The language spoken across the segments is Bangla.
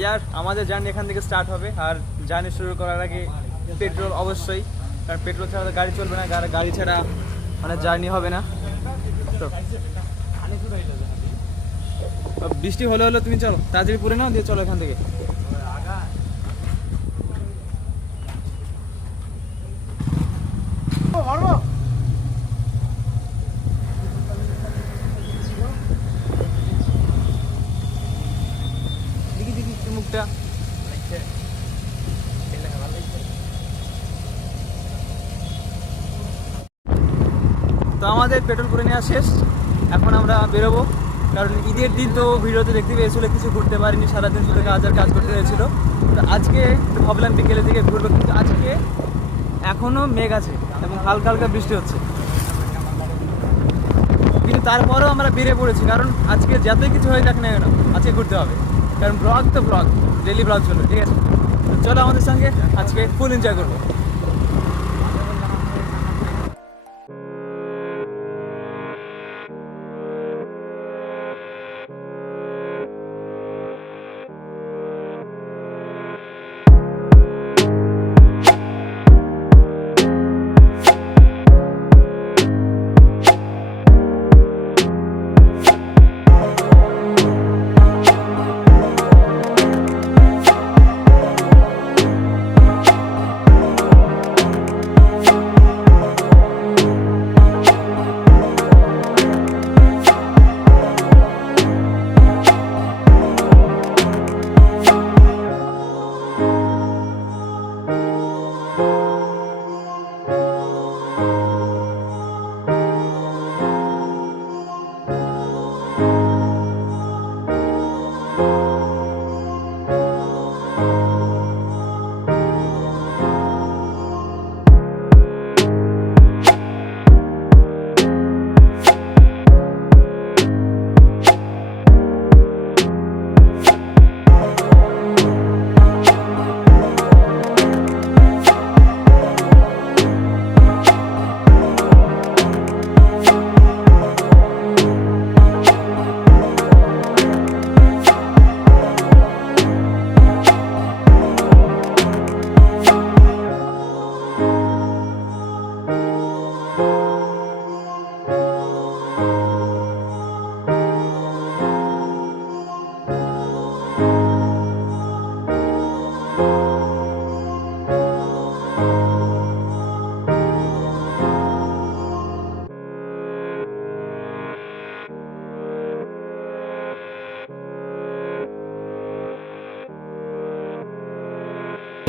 ইয়ার, আমাদের জার্নি এখান থেকে স্টার্ট হবে। আর জার্নি শুরু করার আগে পেট্রোল অবশ্যই, কারণ পেট্রোল ছাড়া গাড়ি চলবে না গাড়ি ছাড়া মানে জার্নি হবে না। তো। বৃষ্টি হলে হলে তুমি চলো, তাড়াতাড়ি পরে নাও, দিয়ে চলো এখান থেকে দেখি একটু মুখটা তো আমাদের পেট্রোল করে নেওয়া শেষ। এখন আমরা বেরোবো। কারণ ঈদের দিন তো ভিডিওতে দেখতে পেয়েছিল, কিছু ঘুরতে পারিনি, সারাদিন শুধু কাজ আর কাজ করতে হয়েছিল। তো আজকে ভাবলাম বিকেলের দিকে ঘুরবো, কিন্তু আজকে এখনও মেঘ আছে এবং হালকা হালকা বৃষ্টি হচ্ছে। কিন্তু তারপরেও আমরা বেরিয়ে পড়েছি, কারণ আজকে যতই কিছু হয়ে যাক না কেন, আজকে ঘুরতে হবে। কারণ ব্লগ তো ব্লগ ডেলি ব্লগ চলবে, ঠিক আছে? চলো আমাদের সঙ্গে আজকে ফুল এনজয় করব।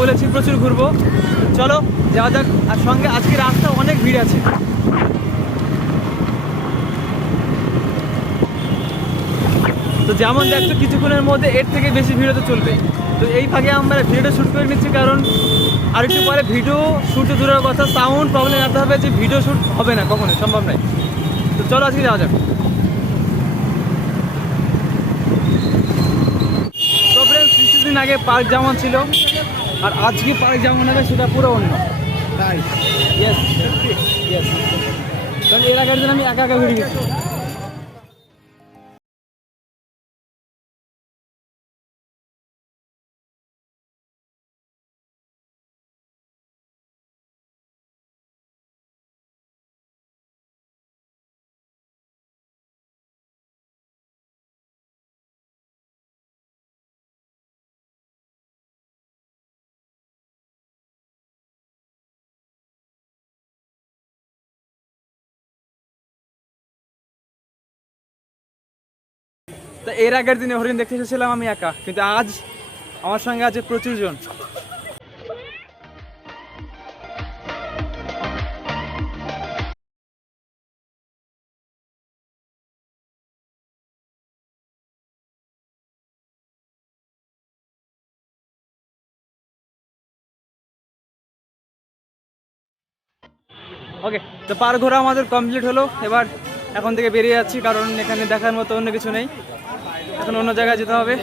বলেছি প্রচুর ঘুরবো। চলো, যাওয়া যাক। আর সঙ্গে আজকে রাস্তা অনেক ভিড় আছে। তো যেমন দেখছ, কিছুক্ষণের মধ্যে এর থেকে বেশি ভিড় তো চলবে তো এই ভাগে আমরা ভিডিওটা শ্যুট করে নিচ্ছি কারণ আর একটু পরে ভিডিও শ্যুটে দূরের কথা সাউন্ড প্রবলেম এত হবে যে ভিডিও শ্যুট হবে না কখনো সম্ভব নয়। তো চলো আজকে যাওয়া যাক। কিছুদিন আগে পার্ক যেমন ছিল আর আজকে পার্ক যেমন হবে সেটা পুরো অন্য। তাই? ইয়েস ইয়েস কারণ এর আগের দিন আমি একা একা ঘুরে গেছি। তা এর আগের দিনে হরিণ দেখতে এসেছিলাম আমি একা, কিন্তু আজ আমার সঙ্গে আছে প্রচুর জন ওকে তো পার ঘোরা আমাদের কমপ্লিট হলো। এবার এখন থেকে বেরিয়ে যাচ্ছি, কারণ এখানে দেখার মতো অন্য কিছু নেই। এখন অন্য জায়গায় যেতে হবে।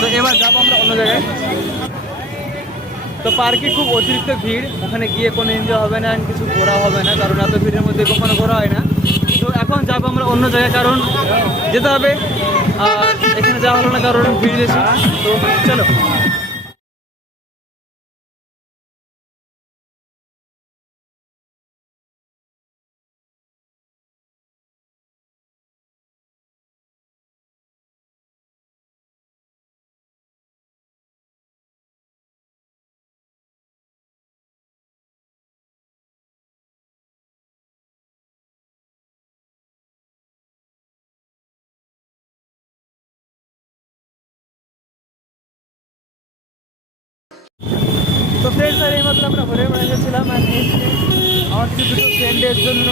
তো এবার যাব আমরা অন্য জায়গায়। তো পার্কে খুব অতিরিক্ত ভিড়। ওখানে গিয়ে কোনো এনজয় হবে না, কিছু ঘোরা হবে না, কারণ এত ভিড়ের মধ্যে কখনো ঘোরা হয় না। তো এখন যাব আমরা অন্য জায়গায়, কারণ যেতে হবে। এখানে যাওয়া হলো না, কারণ ভিড় বেশি। তো চলো। তো স্যার আর এই মাত্র আমরা হোটেল বাড়ি গেছিলাম আর আমার কিছু দুটো ফ্রেন্ডের জন্য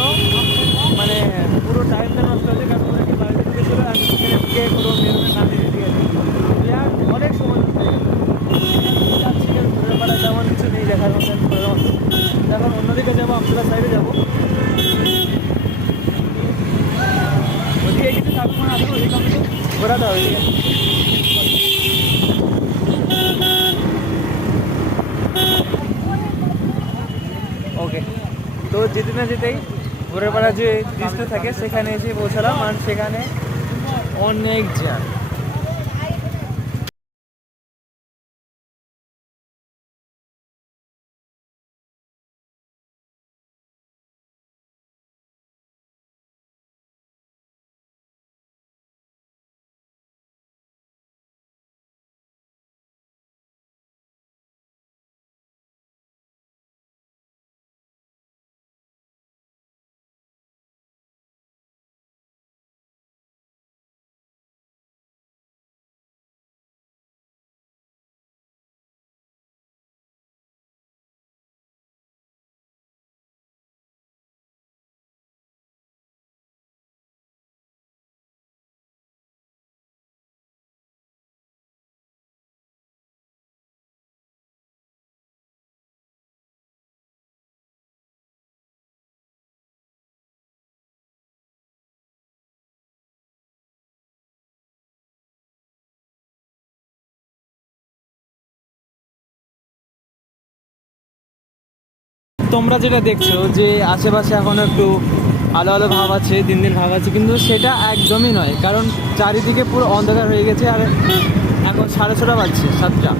মানে পুরো টাইমটা নষ্ট হয়েছে কারণ ওরা কি বাড়িতে ঢুকেছিল আর সেখানে ঢুকে পুরো বেরোবে না দিয়ে ঠিক আছে দেওয়ার অনেক সময় নষ্ট হয়ে গেছে। যাচ্ছি কেন ঘুরে বেড়া তেমন কিছু নেই দেখার মতো ঘুরে মতো এখন অন্যদিকে যাব আমরা সাইডে যাব ওদিকে কিছু থাকব না আসব ওদিকে আমাকে ঘোরাতে হবে ঠিক আছে ওকে তো যেতে না যেতেই ভোরের বেলা যে দৃশ্য থাকে সেখানে এসে পৌঁছালাম আর সেখানে অনেক জ্যাম। তোমরা যেটা দেখছ যে আশেপাশে এখন একটু আলো আলো ভাব আছে, দিন দিন ভাব আছে, কিন্তু সেটা একদমই নয়। কারণ চারিদিকে পুরো অন্ধকার হয়ে গেছে আর এখন সাড়ে ছটা বাজছে, সাতটা।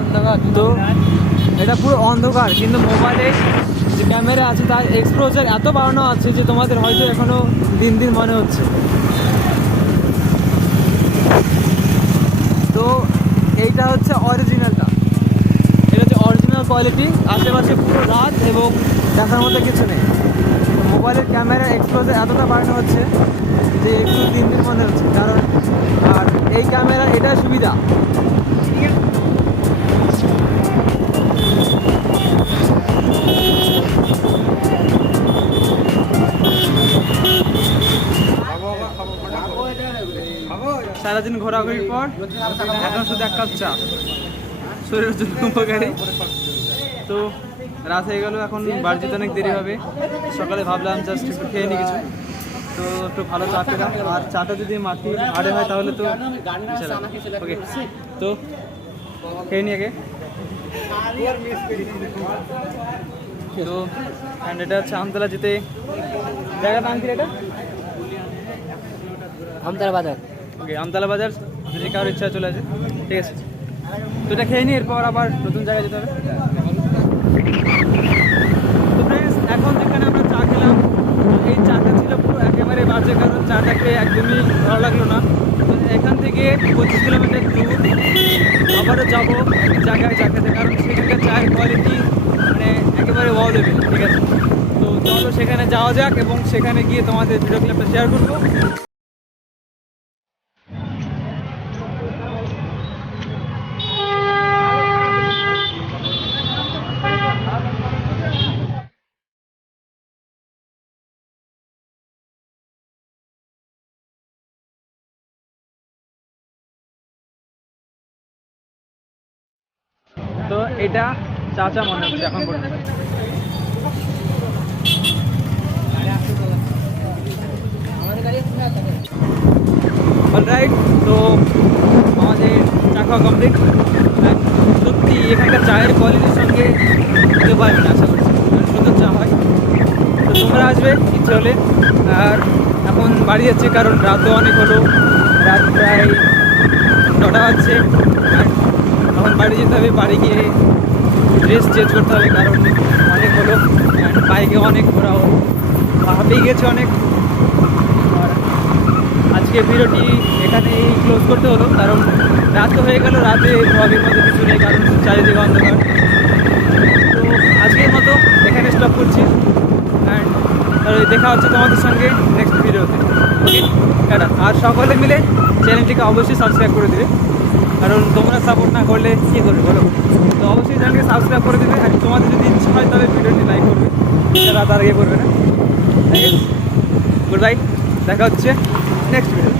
অন্ধকার। তো এটা পুরো অন্ধকার, কিন্তু মোবাইলে যে ক্যামেরা আছে, তার এক্সপ্লোজার এত বাড়ানো আছে যে তোমাদের হয়তো এখনও দিন দিন মনে হচ্ছে। তো এইটা হচ্ছে অরিজিনাল কোয়ালিটি আশেপাশে পুরো রাত এবং দেখার মধ্যে কিছু নেই। মোবাইলের ক্যামেরা এক্সপোজে এতটা বাড়ানো হচ্ছে যে একটু দিন দিন মনে হচ্ছে। কারণ, আর এই ক্যামেরা এটা সুবিধা। সারাদিন ঘোরাঘুরির পর, এখন শুধু এক কাপ চা। শরীরের জন্য উপকারী। তো রাত হয়ে গেল এখন বাড়ি যেতে অনেক দেরি হবে। সকালে ভাবলাম জাস্ট একটু খেয়ে নিই কিছু। তো একটু ভালো চা পেলাম আর চাটা যদি মাটি আড়ে হয় তাহলে তো ওকে তো খেয়ে নিই আগে। তো অ্যান্ড এটা হচ্ছে আমতলা যেতে। জায়গার নাম কি এটা? আমতারা বাজার। ওকে আমতলা বাজার। যদি কারোর ইচ্ছা চলে আসে। ঠিক আছে। তো এটা খেয়ে নিই এরপর আবার নতুন জায়গায় যেতে হবে। এখন যেখানে আমরা চা খেলাম, এই চাটা ছিল পুরো একেবারে বাজে, কারণ চাটা খেয়ে একদমই ভালো লাগল না। তো এখান থেকে পঁচিশ কিলোমিটার দূর, আবারও যাব একটা জায়গায় চা খেতে, কারণ সেখানকার চায়ের কোয়ালিটি মানে একেবারে ওয়াও দেবে ঠিক আছে? তো চলো সেখানে যাওয়া যাক এবং সেখানে গিয়ে তোমাদের ভিডিও ক্লিপটা শেয়ার করব। তো এটা চাচা মনে হচ্ছে এখন পর্যন্ত। অলরাইট তো আমাদের চা খাওয়া কমপ্লিট সত্যি, এখানকার চায়ের কোয়ালিটির সঙ্গে কেউ পারবে না, আশা করছি। সুন্দর চা হয়। তো তোমরা আসবে, ইচ্ছে হলে। আর এখন বাড়ি যাচ্ছে, কারণ রাতও অনেক হলো। রাত প্রায় নটা বাজছে। আর এখন বাড়ি যেতে হবে, বাড়ি গিয়ে ড্রেস চেঞ্জ করতে হবে, কারণ অনেক হলো বাইকে অনেক ঘোরাও। ভাবেই গেছে অনেক। আর আজকে ভিডিওটি এখানেই ক্লোজ করতে হলো, কারণ রাত হয়ে গেল, রাতে ব্লগের মতো কিছু নেই, কারণ চারিদিকে অন্ধকার। তো আজকের মতো এখানে স্টপ করছি অ্যান্ড দেখা হচ্ছে তোমাদের সঙ্গে নেক্সট ভিডিওতে আর সকলে মিলে চ্যানেলটিকে অবশ্যই সাবস্ক্রাইব করে দেবে। কারণ তোমরা সাপোর্ট না করলে কী করবে বলো? তো অবশ্যই চ্যানেলকে সাবস্ক্রাইব করে দেবে, আর তোমাদের যদি ইচ্ছা হয় তাহলে ভিডিওটি লাইক করবে। তারা তার আগে করবে না। গুড বাই দেখা হচ্ছে নেক্সট ভিডিও